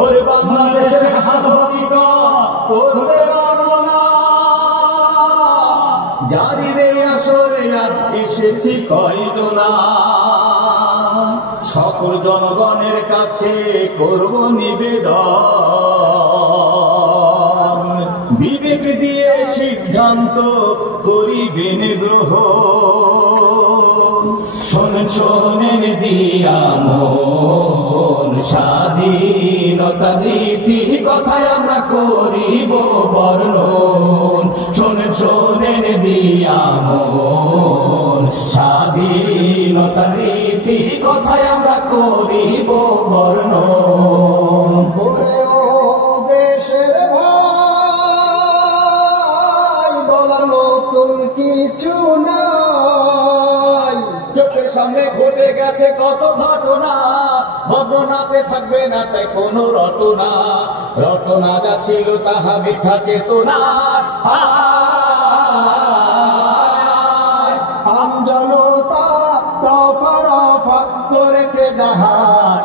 ওরে বাংলাদেশের হাকিকত করতে পারবো না, জারি রে আসরে আজ এসেছি কয়জনা, সকল জনগণের কাছে করব নিবেদন, বিবেক দিয়ে সিদ্ধান্ত করিবেন গ্রহণ। শোনেন শোনেন দিয়া মন, স্বাধীনতার রীতি কথায় আমরা করিব বর্ণন। শোনেন শোনেন দিয়া মন, স্বাধীনতার রীতি কথায় আমরা করিব বর্ণন। ওরে ও দেশের ভাই, বলার মতন কিছু নাই। চোখের সামনে ঘটে গেছে কত ঘটনা, বর্ণনাতে থাকবে না তাই কোন রটনা, রটনা যা ছিল তাহা মিথ্যা চেতনা। আমজনতা তফারফাত করেছে জাহাজ।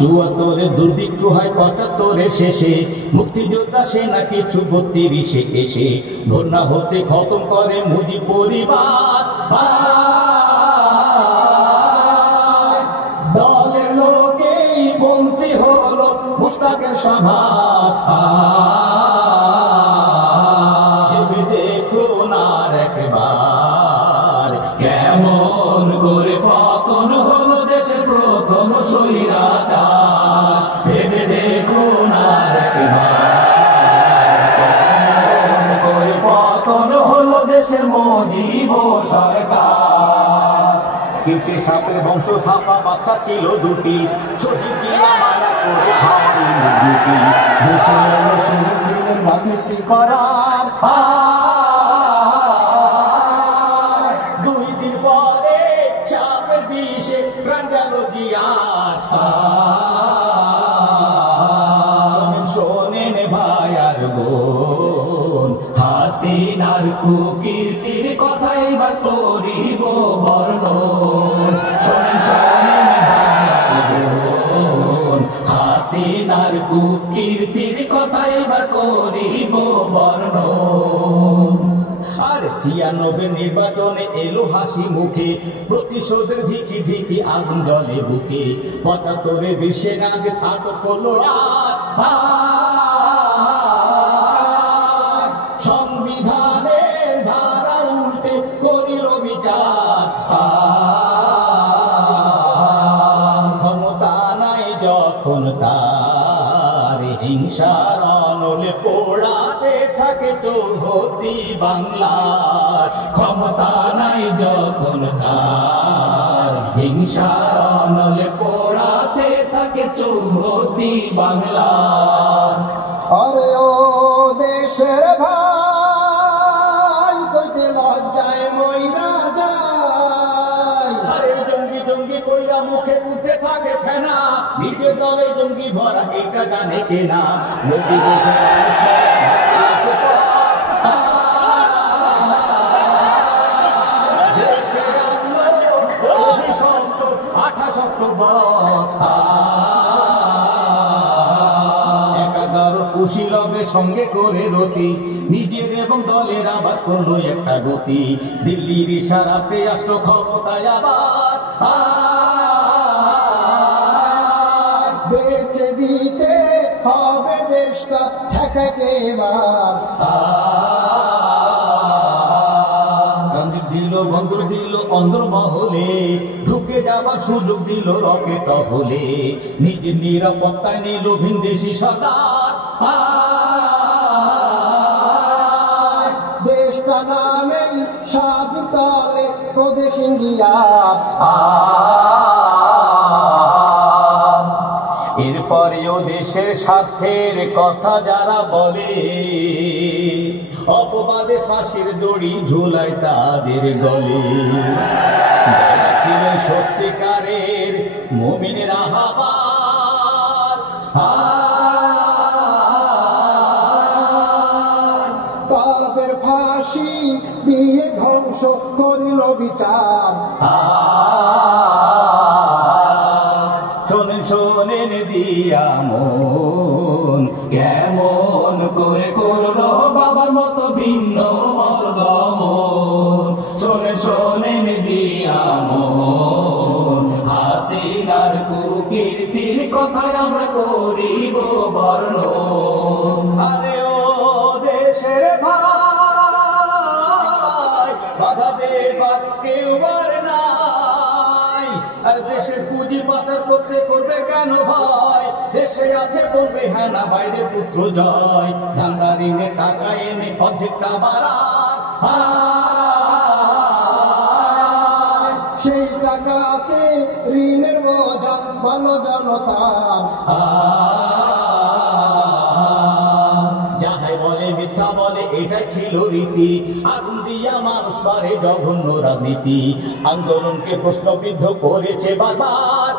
৭৪ দুর্ভিক্ষ হয় ৭৫ শেষে, মুক্তিযোদ্ধা সেনা কিছু ৩২ এসে, বন্যা হতে খতম করে মুজিব পরিবার। দলের লোকেই মন্ত্রী হলো মুশতাকের সভা। দেখুন আর একবার কেমন করে পতন হলো দেশের প্রথম স্বৈরাচার। ভেবে দেখুন আর একবার কেমন করে পতন হলো দেশের মুজিব সরকার। কিপ্টে সাপের বংশ ছাপা বাচ্চা ছিল দুটি, শহীদ দিয়া মারা করে খাওয়াইল দুটি। দেশের শুরু দিলেন রাজনীতি করার। 2 দিন পরে সাপের বিষে প্রাণ গেল দিয়ার। শোনেন শোনেন ভাই আর বোন, হাসিনার কুকীর্তির কথা এবার করিব বর্ণন। শোনেন শোনেন ভাই আর বোন, হাসিনার কুকীর্তির কথা এবার করিব বর্ণন। আর ৯৬ নির্বাচনে এলো হাসি মুখে, প্রতিশোধের ঝিকি ঝিকি আগুন জলে বুকে। ৭৫ বীর সেনাদের আটক করলো আর সংবিধানের ধারা উল্টে করিল বিচার। ক্ষমতা নাই যখন তার, হিংসার অনলে পোড়াতে থাকে চৌহদ্দি বাংলার। ক্ষমতা নাই যখন তার, হিংসার অনলে পোড়াতে থাকে চৌহদ্দি বাংলার। আরে ও দেশের ভাই, কইতে লজ্জায় মইরা যায়। আরে জঙ্গি জঙ্গি কইরা মুখে উঠতে থাকে ফেনা, নিজের দলে জঙ্গি ভরা এটা জানে কেনা। নদী বোঝে মানুষ দেশের আন্দোলন 28 অক্টোবর। 11 কুশীলবের সঙ্গে করে রতি, নিজের এবং দলের আবার করলো একটা গতি। দিল্লির ইশারাতে আসলো ক্ষমতায় আবার। বেচে দিতে হবে দেশটা ঠেকাকে এবার। ট্রানজিট দিল, বন্দর দিল অন্দর মহলে, ঢুকে যাবার সুযোগ দিল রকেট হলে। নিজের নিরাপত্তায় নিল ভিনদেশি সরকার। দেশটা নামেই সাধু তলে প্রদেশ ইন্ডিয়া। এরপরেও দেশের স্বার্থের কথা যারা বলে, অপবাদে ফাঁসির দড়ি ঝুলায় তাদের গলে। যারা ছিল সত্যিকারের মুমিনের আহ্বান, তাদের ফাঁসি দিয়ে ধ্বংস করিল বিচার। বাধা দেবার কেউ আর নাই। আর দেশের পুঁজি পাচার করতে করবে কেন ভয়? দেশে আছে বলবে হ্যাঁ না, বাইরে পুত্র জয়। ধান্দা ঋণে টাকা এনে অর্ধেকটা বাড়ার, সেই টাকাতে ঋণের বোঝা বলো জনতার। যাহাই বলে মিথ্যা বলে এটাই ছিল রীতি, আগুন দিয়া মানুষ মারে জঘন্য রাজনীতি। আন্দোলনকে প্রশ্নবিদ্ধ করেছে বারবার,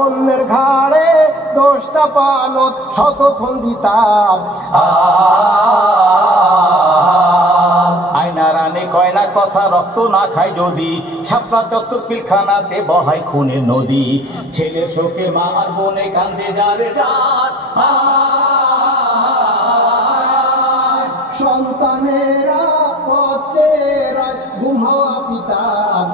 অন্যের ঘাড়ে দোষ চাপানো শত ফন্দিতার। আয়না রানে কয়না কথা রক্ত না খায় যদি, শাপলা চত্বর পিলখানাতে বহায় খুনের নদী। ছেলের শোকে মা আর বোনে কান্দে যারে যার, সন্তানেরা পচেরা গুম হওয়া পিতার।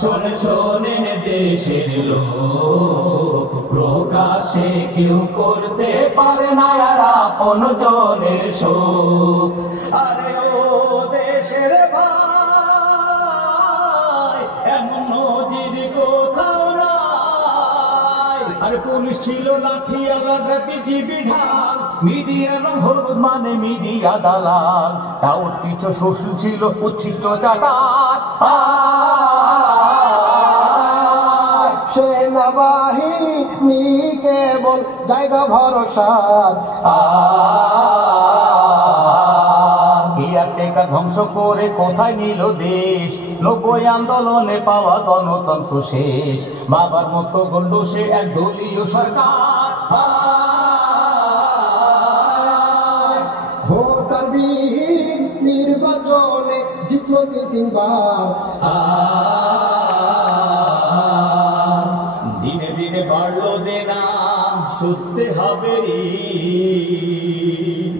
শোনে শোনেন দেশের লোক, প্রকাশে কেউ করতে পারে না আর আপন জনের শোক। আরে ও দেশের ভাই, এমন নজির কোথাও নাই। আরে পুলিশ ছিল লাঠি আলাদা বিজিবি ঢাল, মিডিয়া রং হলুদ মানে মিডিয়া দালাল। ডাউট কিছু শোষণ ছিল উচ্ছিষ্ট চাটার, সেনাবাহিনী কেবল জায়গা ভরসা। টেকা ধ্বংস করে কোথায় নিল দেশ? ৯০ আন্দোলনে পাওয়া গণতন্ত্র শেষ। বাবার মতো গড়ল সে এক দলীয় সরকার, ভোটারবিহীন নির্বাচনে জিতল ৩-৩বার। দিনে দিনে বাড়লো দেনা, সত্যি হবে ঋণ।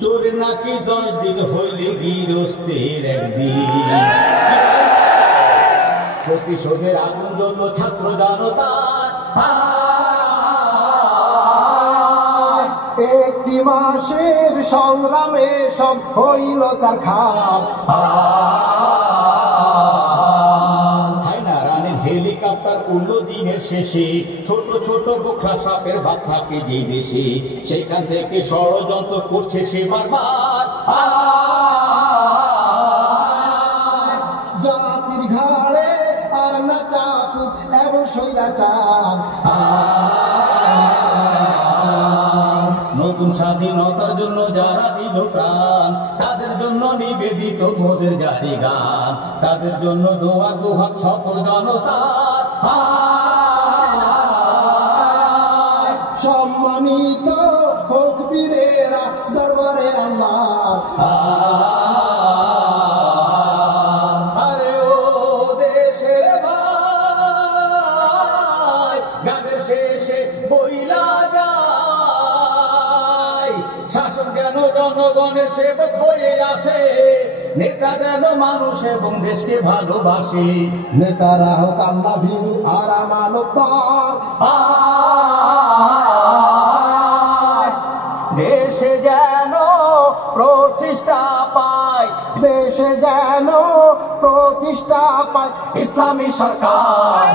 চোর নাকি 10 দিন হইলে গৃহস্থের একদিন। প্রতিশোধের আগুন জ্বলল ছাত্র জনতার, একটি মাসের সংগ্রামে সব হইল সারখার। হেলিকপ্টার উড়ল দিনের শেষে, ছোট ছোট গোখরা সাপের ভাব থাকে যে দেশে। সেখান থেকে ষড়যন্ত্র করছে সে বারবার, জাতির ঘাড়ে আর না চাপুক এমন স্বৈরাচার। নতুন স্বাধীনতার জন্য যারা দিল প্রাণ, তাদের জন্য নিবেদিত মোদের জারি গান। তাদের জন্য দোয়া দোহাক সকল জনতার, সম্মানিত হোক বীরেরা দরবারে আল্লাহ। আরে ও দেশের ভাই, গানের শেষে বইলা যায়, শাসন কেন জনগণের সেবক হয়ে আসে। নেতা যেন মানুষ এবং দেশকে ভালোবাসে। নেতারা হোক আল্লাহ ভীরু আর আমানতদার। দেশে যেন প্রতিষ্ঠা পায়, দেশে যেন প্রতিষ্ঠা পায় ইসলামী সরকার।